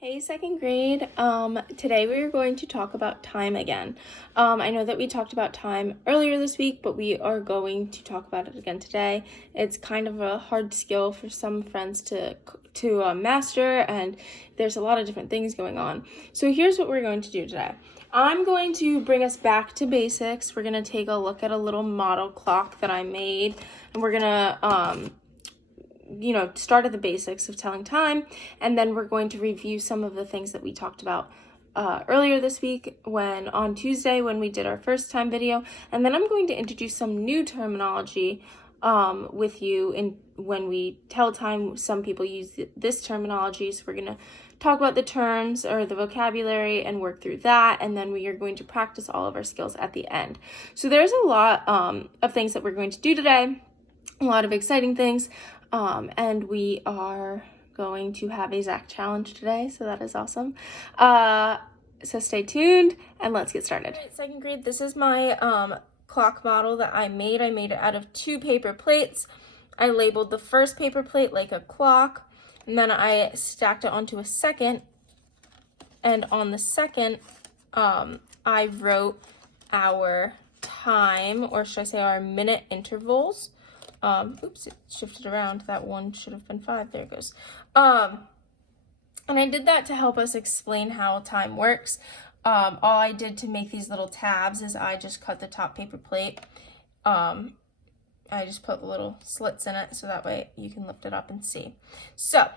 Hey, second grade. Today we are going to talk about time again. I know that we talked about time earlier this week, but we are going to talk about it again today. It's kind of a hard skill for some friends to master, and there's a lot of different things going on. So here's what we're going to do today. I'm going to bring us back to basics. We're going to take a look at a little model clock that I made, and we're going to start at the basics of telling time, and then we're going to review some of the things that we talked about earlier this week on Tuesday when we did our first time video, and then I'm going to introduce some new terminology with you. When we tell time, some people use this terminology, so we're going to talk about the terms or the vocabulary and work through that, and then we are going to practice all of our skills at the end. So there's a lot of things that we're going to do today, a lot of exciting things. And we are going to have a Zach challenge today, so that is awesome. So stay tuned and let's get started. All right, second grade, this is my clock model that I made. I made it out of 2 paper plates. I labeled the first paper plate like a clock, and then I stacked it onto a second, and on the second, I wrote our time, or should I say our minute intervals. Oops, it shifted around. That one should have been 5. There it goes. And I did that to help us explain how time works. All I did to make these little tabs is I just cut the top paper plate. I just put little slits in it so that way you can lift it up and see. So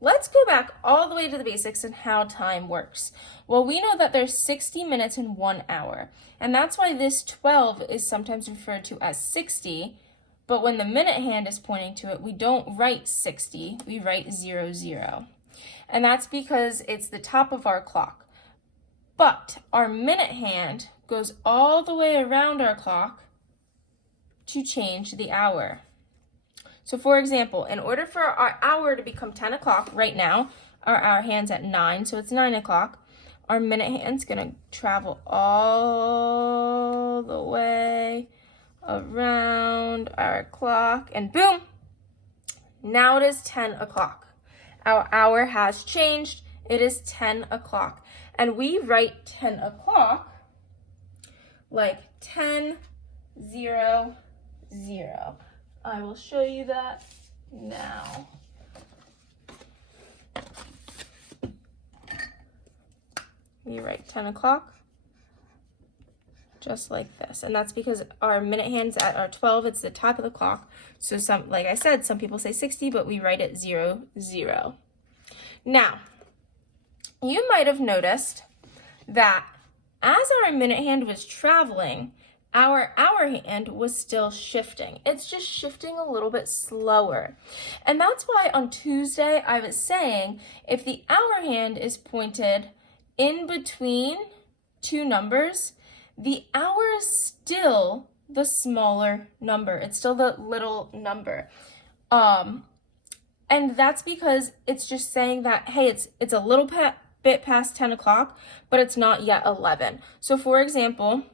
let's go back all the way to the basics and how time works. Well, we know that there's 60 minutes in 1 hour, and that's why this 12 is sometimes referred to as 60. But when the minute hand is pointing to it, we don't write 60, we write 00. And that's because it's the top of our clock. But our minute hand goes all the way around our clock to change the hour. So for example, in order for our hour to become 10 o'clock right now, our hour hand's at 9, so it's 9 o'clock. Our minute hand's gonna travel all the way around our clock, and boom, now it is 10 o'clock. Our hour has changed. It is 10 o'clock. And we write 10 o'clock like 10, 0, 0. I will show you that now. We write 10 o'clock just like this, and that's because our minute hand's at our 12. It's the top of the clock. So like I said, some people say 60, but we write it 00. Now, you might have noticed that as our minute hand was traveling, our hour hand was still shifting. It's just shifting a little bit slower. And that's why on Tuesday I was saying if the hour hand is pointed in between 2 numbers, the hour is still the smaller number. It's still the little number. And that's because it's just saying that, hey, it's a little bit past 10 o'clock, but it's not yet 11. So for example,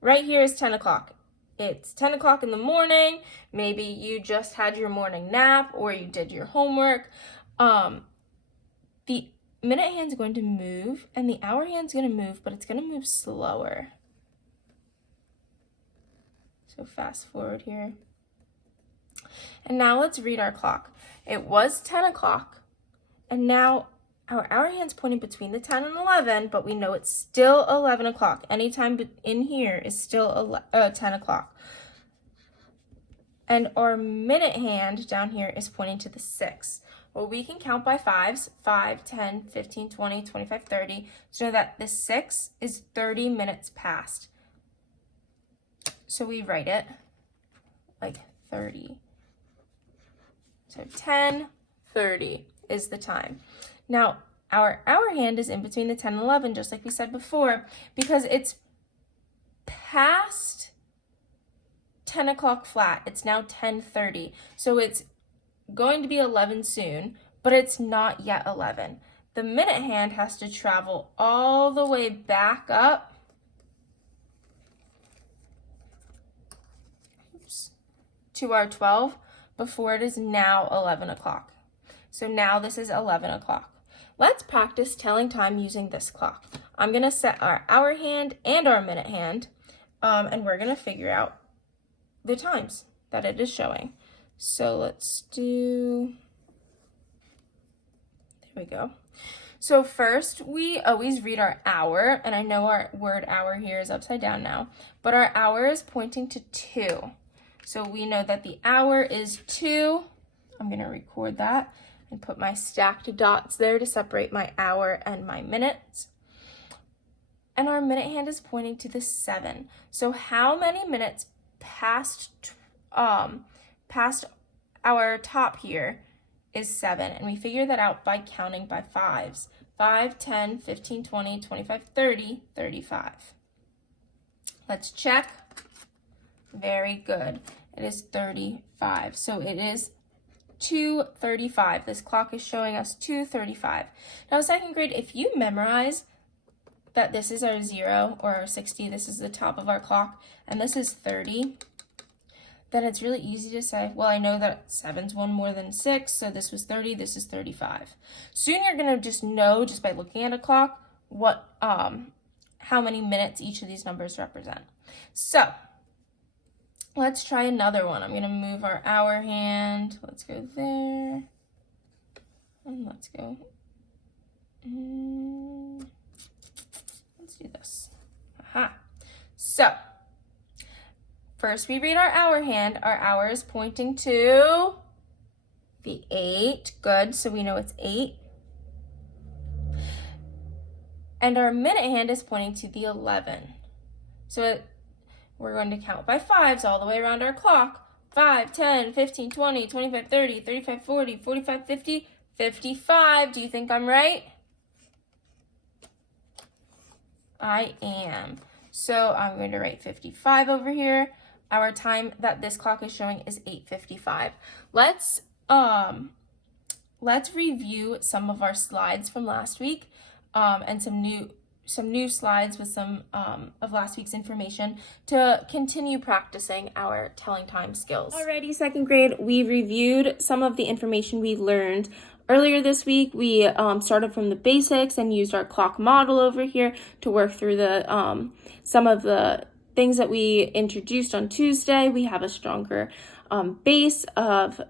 right here is 10 o'clock. It's 10 o'clock in the morning. Maybe you just had your morning nap or you did your homework. The minute hand's going to move and the hour hand's going to move, but it's going to move slower. So fast forward here. And now let's read our clock. It was 10 o'clock, and now our hour hand's pointing between the 10 and 11, but we know it's still 11 o'clock. Anytime in here is still 10 o'clock. And our minute hand down here is pointing to the 6. Well, we can count by 5s, 5, 10, 15, 20, 25, 30, so that the 6 is 30 minutes past. So we write it like 30. So 10, 30 is the time. Now, our hour hand is in between the 10 and 11, just like we said before, because it's past 10 o'clock flat. It's now 10:30. So it's going to be 11 soon, but it's not yet 11. The minute hand has to travel all the way back up to our 12 before it is now 11 o'clock. So now this is 11 o'clock. Let's practice telling time using this clock. I'm going to set our hour hand and our minute hand, and we're going to figure out the times that it is showing. So let's do, there we go. So first, we always read our hour, and I know our word hour here is upside down now, but our hour is pointing to 2. So we know that the hour is 2. I'm going to record that and put my stacked dots there to separate my hour and my minutes. And our minute hand is pointing to the 7. So how many minutes past our top here is 7, and we figure that out by counting by 5s. 5, 10, 15, 20, 25, 30, 35. Let's check. Very good. It is 35. So it is 2:35. This clock is showing us 2:35. Now, second grade, if you memorize that this is our 0 or our 60, this is the top of our clock, and this is 30, then it's really easy to say, well, I know that 7's one more than 6, so this was 30, this is 35. Soon you're going to just know, just by looking at a clock, what how many minutes each of these numbers represent. So let's try another one. I'm going to move our hour hand. Let's go there. And let's go. Let's do this. Aha. So first, we read our hour hand. Our hour is pointing to the 8. Good, so we know it's 8. And our minute hand is pointing to the 11. So we're going to count by 5s all the way around our clock. 5, 10, 15, 20, 25, 30, 35, 40, 45, 50, 55. Do you think I'm right? I am. So I'm going to write 55 over here. Our time that this clock is showing is 8:55. Let's review some of our slides from last week, and some new slides with some of last week's information to continue practicing our telling time skills. Alrighty, second grade, we reviewed some of the information we learned earlier this week. We started from the basics and used our clock model over here to work through the some of the things that we introduced on Tuesday. We have a stronger base of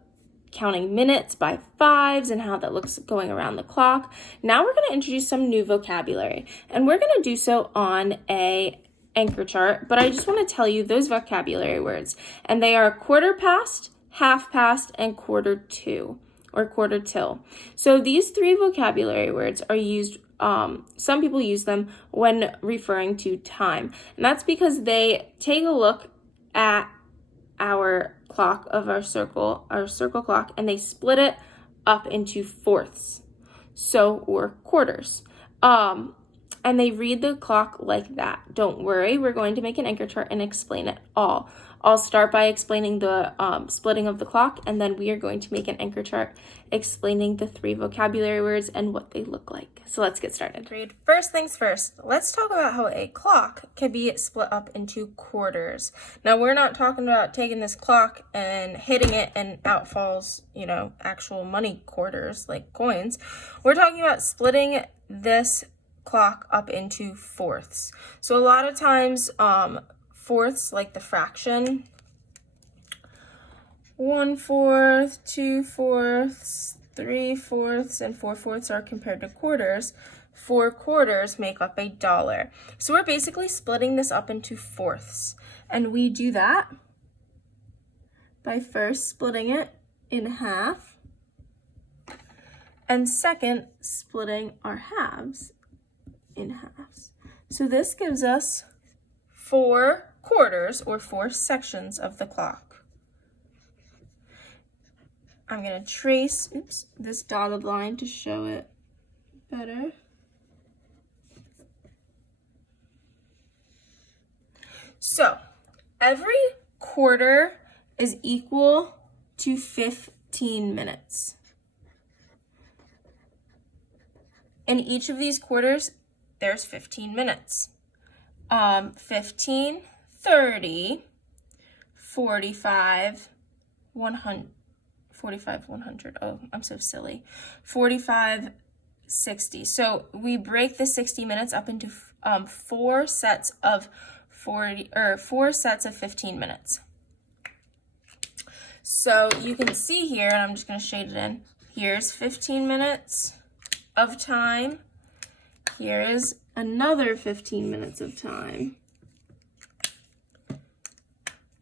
counting minutes by 5s and how that looks going around the clock. Now we're going to introduce some new vocabulary, and we're going to do so on a anchor chart, but I just want to tell you those vocabulary words, and they are quarter past, half past, and quarter to, or quarter till. So these 3 vocabulary words are used, some people use them when referring to time, and that's because they take a look at our clock of our circle clock, and they split it up into fourths, or quarters. And they read the clock like that. Don't worry, we're going to make an anchor chart and explain it all. I'll start by explaining the splitting of the clock, and then we are going to make an anchor chart explaining the 3 vocabulary words and what they look like. So let's get started. First things first, let's talk about how a clock can be split up into quarters. Now, we're not talking about taking this clock and hitting it and out falls, actual money quarters like coins. We're talking about splitting this clock up into fourths. So a lot of times, fourths, like the fraction, 1/4, 2/4, 3/4, and 4/4 are compared to quarters. 4 quarters make up $1. So we're basically splitting this up into fourths. And we do that by first splitting it in half, and second splitting our halves in halves. So this gives us 4 quarters, or 4 sections of the clock. I'm going to trace this dotted line to show it better. So every quarter is equal to 15 minutes. In each of these quarters, there's 15 minutes. 15, 30, 45, 100. Oh, I'm so silly. 45, 60. So we break the 60 minutes up into 4 sets of 15 minutes. So you can see here, and I'm just going to shade it in. Here's 15 minutes of time. Here is another 15 minutes of time.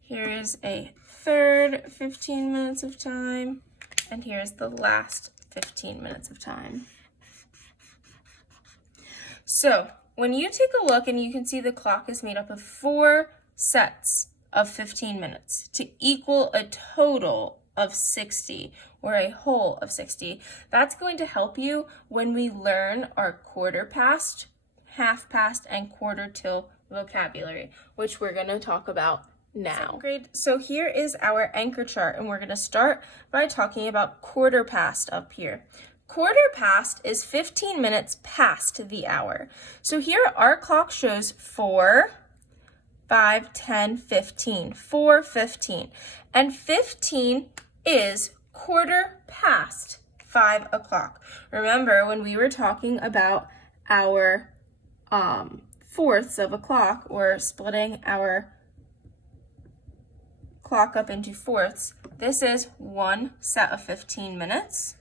Here is a third 15 minutes of time. And here's the last 15 minutes of time. So when you take a look and you can see the clock is made up of 4 sets of 15 minutes to equal a total of 60 or a whole of 60, that's going to help you when we learn our quarter past, half past, and quarter till vocabulary, which we're going to talk about now. Grade. So here is our anchor chart, and we're going to start by talking about quarter past up here. Quarter past is 15 minutes past the hour. So here our clock shows 4, 5, 10, 15, 4:15. And 15 is quarter past 5 o'clock. Remember when we were talking about our fourths of a clock, or splitting our clock up into fourths, this is one set of 15 minutes,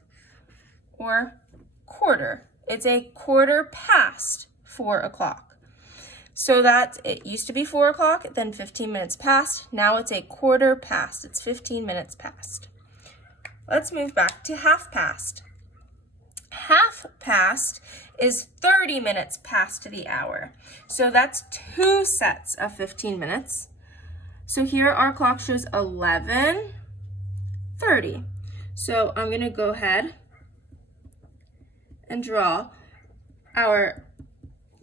or quarter. It's a quarter past 4 o'clock. So that it used to be 4 o'clock, then 15 minutes past. Now it's a quarter past. It's 15 minutes past. Let's move back to half past. Half past is 30 minutes past the hour. So that's 2 sets of 15 minutes. So here our clock shows 11:30. So I'm going to go ahead and draw our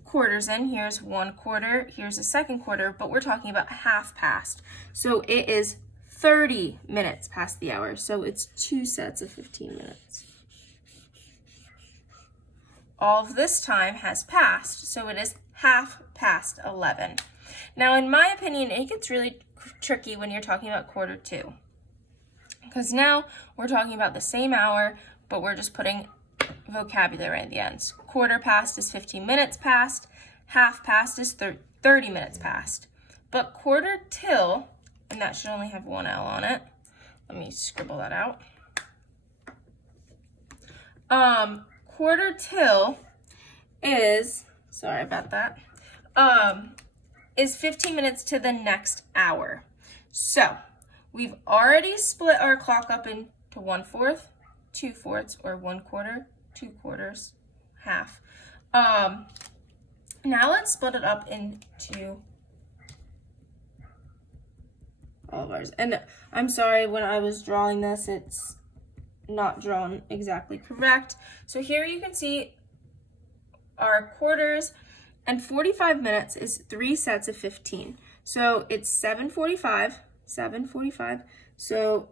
quarters in. Here's 1 quarter, here's a 2nd quarter, but we're talking about half past. So it is 30 minutes past the hour. So it's 2 sets of 15 minutes. All of this time has passed, so it is half past 11. Now, in my opinion, it gets really tricky when you're talking about quarter to, because now we're talking about the same hour, but we're just putting vocabulary at the ends. Quarter past is 15 minutes past, half past is 30 minutes past. But quarter till, and that should only have 1 L on it. Let me scribble that out. Quarter till is, sorry about that, is 15 minutes to the next hour. So we've already split our clock up into 1/4, 2/4, or 1 quarter, 2 quarters, half. Now let's split it up into all of ours. And I'm sorry, when I was drawing this, it's not drawn exactly correct. So here you can see our quarters, and 45 minutes is 3 sets of 15. So it's 7:45. So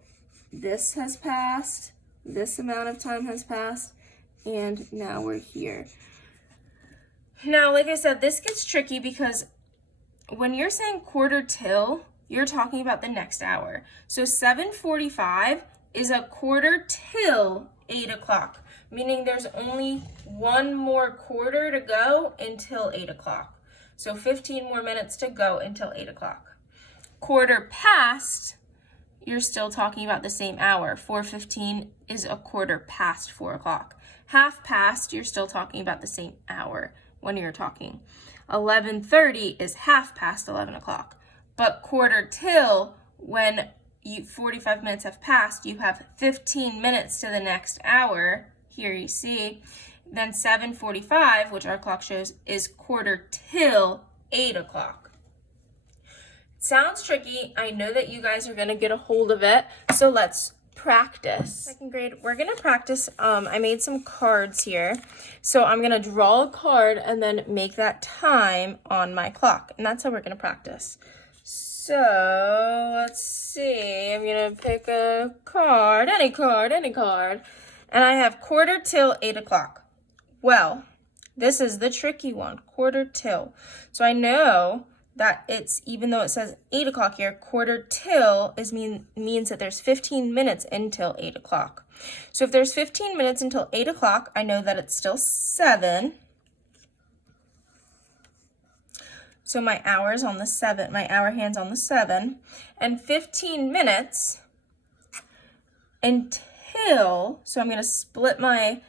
this has passed, this amount of time has passed, and now we're here. Now, like I said, this gets tricky because when you're saying quarter till, you're talking about the next hour. So 7:45 is a quarter till 8 o'clock, meaning there's only 1 more quarter to go until 8 o'clock. So 15 more minutes to go until 8 o'clock. Quarter past, you're still talking about the same hour. 4:15 is a quarter past 4 o'clock. Half past, you're still talking about the same hour when you're talking. 11:30 is half past 11 o'clock. But quarter till, when 45 minutes have passed, you have 15 minutes to the next hour. Here you see. Then 7:45, which our clock shows, is quarter till 8 o'clock. Sounds tricky. I know that you guys are going to get a hold of it. So let's practice. 2nd grade, we're going to practice. I made some cards here. So I'm going to draw a card and then make that time on my clock. And that's how we're going to practice. So let's see. I'm going to pick a card, any card. And I have quarter till 8 o'clock. Well, this is the tricky one, quarter till. So I know that it's, even though it says 8 o'clock here, quarter till means that there's 15 minutes until 8 o'clock. So if there's 15 minutes until 8 o'clock, I know that it's still 7. So my hour's on the 7, my hour hand's on the 7. And 15 minutes until, so I'm going to split my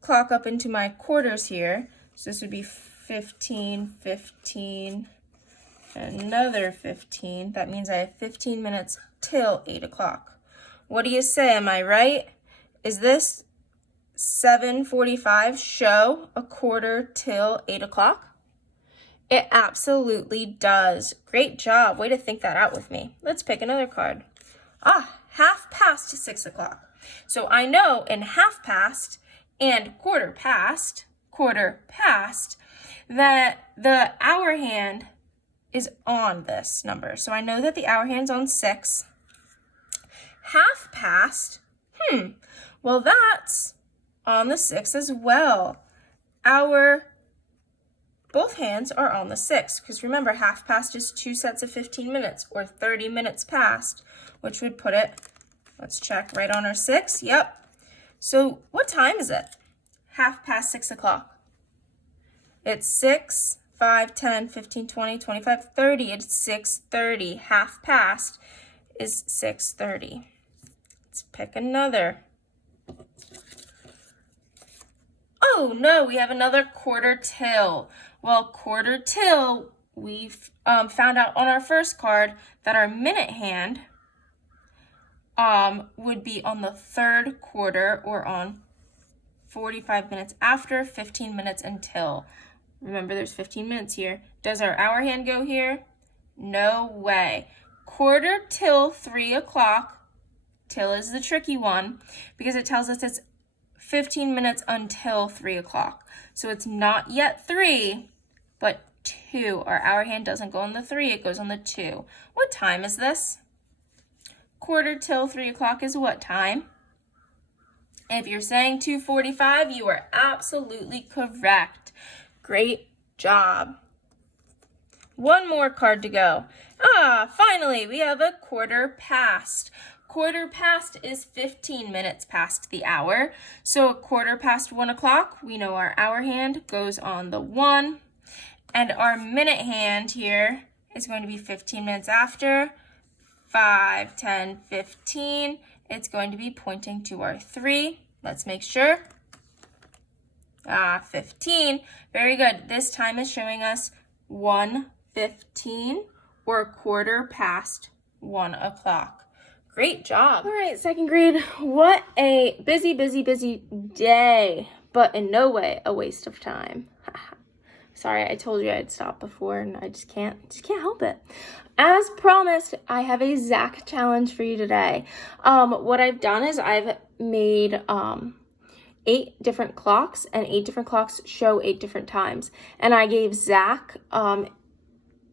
clock up into my quarters here. So this would be 15, 15, another 15. That means I have 15 minutes till 8 o'clock. What do you say? Am I right? Is this 7:45 show a quarter till 8 o'clock? It absolutely does. Great job. Way to think that out with me. Let's pick another card. Ah, 6:30 o'clock. So I know in half past and quarter past, that the hour hand is on this number. So I know that the hour hand's on 6. Half past, well, that's on the 6 as well. Both hands are on the 6, because remember, half past is 2 sets of 15 minutes, or 30 minutes past, which would put it, let's check, right on our 6. Yep. So what time is it? 6:30 o'clock. It's 6, 5, 10, 15, 20, 25, 30. It's 6:30. Half past is 6:30. Let's pick another. Oh no, we have another quarter till. Well, quarter till, we've found out on our first card that our minute hand would be on the 3rd quarter, or on 45 minutes after, 15 minutes until. Remember, there's 15 minutes here. Does our hour hand go here? No way. Quarter till 3 o'clock. Till is the tricky one because it tells us it's 15 minutes until 3 o'clock. So it's not yet 3, but 2. Our hour hand doesn't go on the 3, it goes on the 2. What time is this? Quarter till 3 o'clock is what time? If you're saying 2:45, you are absolutely correct. Great job. One more card to go. Finally, we have a quarter past. Quarter past is 15 minutes past the hour. So a quarter past 1 o'clock, we know our hour hand goes on the 1. And our minute hand here is going to be 15 minutes after. 5, 10, 15. It's going to be pointing to our 3. Let's make sure. 15. Very good. This time is showing us 1:15, or a quarter past 1 o'clock. Great job. All right, 2nd grade. What a busy, busy, busy day, but in no way a waste of time. Sorry, I told you I'd stop before, and I just can't help it. As promised, I have a Zach challenge for you today. What I've done is I've made 8 different clocks, and 8 different clocks show 8 different times. And I gave Zach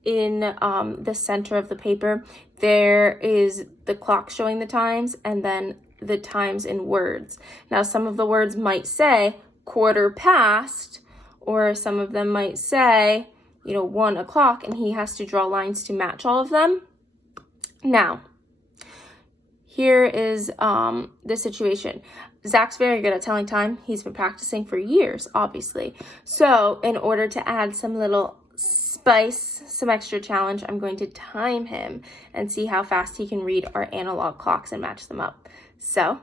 in the center of the paper, there is the clock showing the times, and then the times in words. Now, some of the words might say quarter past, or some of them might say, 1 o'clock, and he has to draw lines to match all of them. Now, here is the situation. Zach's very good at telling time. He's been practicing for years, obviously. So in order to add some little spice, some extra challenge, I'm going to time him and see how fast he can read our analog clocks and match them up. So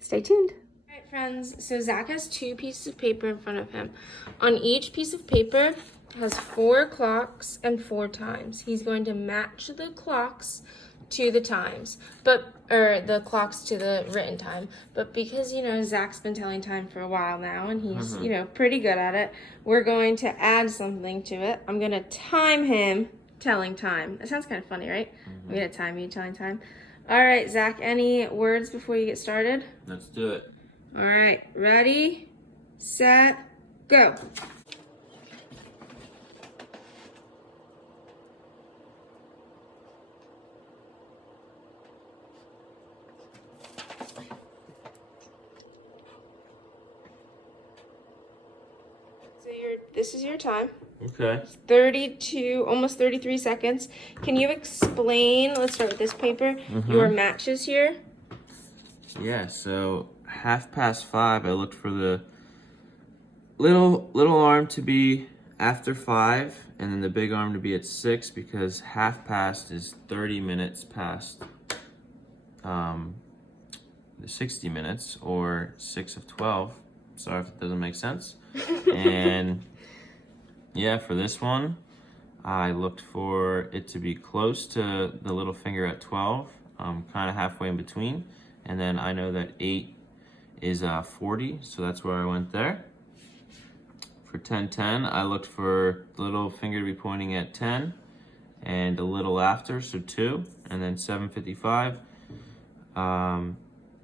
stay tuned. All right, friends. So Zach has 2 pieces of paper in front of him. On each piece of paper has 4 clocks and 4 times. He's going to match the clocks to the times, or the clocks to the written time. But because, Zach's been telling time for a while now, and he's, pretty good at it, we're going to add something to it. I'm going to time him telling time. It sounds kind of funny, right? I'm going to time you telling time. All right, Zach, any words before you get started? Let's do it. All right, ready, set, go. This is your time. Okay. 32, almost 33 seconds. Can you explain, let's start with this paper, your matches here? Yeah, so 5:30, I looked for the little arm to be after 5, and then the big arm to be at 6, because 5:30 is 30 minutes past the 60 minutes, or 6 of 12. Sorry if it doesn't make sense. And yeah, for this one, I looked for it to be close to the little finger at 12, kind of halfway in between. And then I know that 8 is 40, so that's where I went there. For 10:10, I looked for the little finger to be pointing at 10 and a little after, so 2. And then 7:55,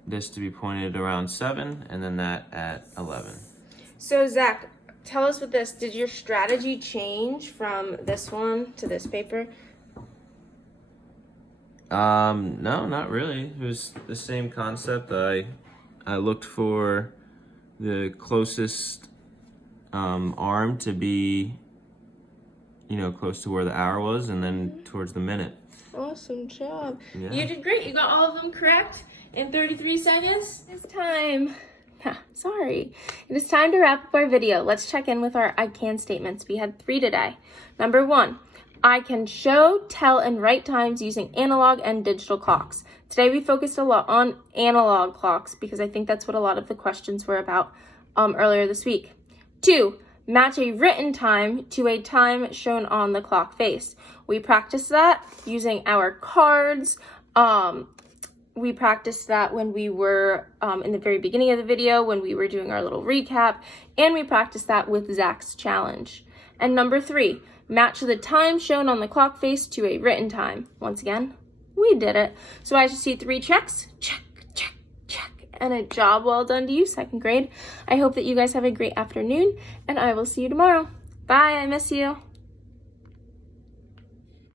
this to be pointed around 7, and then that at 11. So Zach, tell us with this, did your strategy change from this one to this paper? No, not really. It was the same concept. I looked for the closest arm to be, close to where the hour was, and then towards the minute. Awesome job. Yeah. You did great. You got all of them correct in 33 seconds. It's time. Sorry. It is time to wrap up our video. Let's check in with our I can statements. We had 3 today. Number 1, I can show, tell, and write times using analog and digital clocks. Today we focused a lot on analog clocks because I think that's what a lot of the questions were about earlier this week. 2, match a written time to a time shown on the clock face. We practiced that using our cards. We practiced that when we were in the very beginning of the video, when we were doing our little recap, and we practiced that with Zach's challenge. And number 3, match the time shown on the clock face to a written time. Once again, we did it. So I just see 3 checks, check, check, check, and a job well done to you, 2nd grade. I hope that you guys have a great afternoon, and I will see you tomorrow. Bye, I miss you.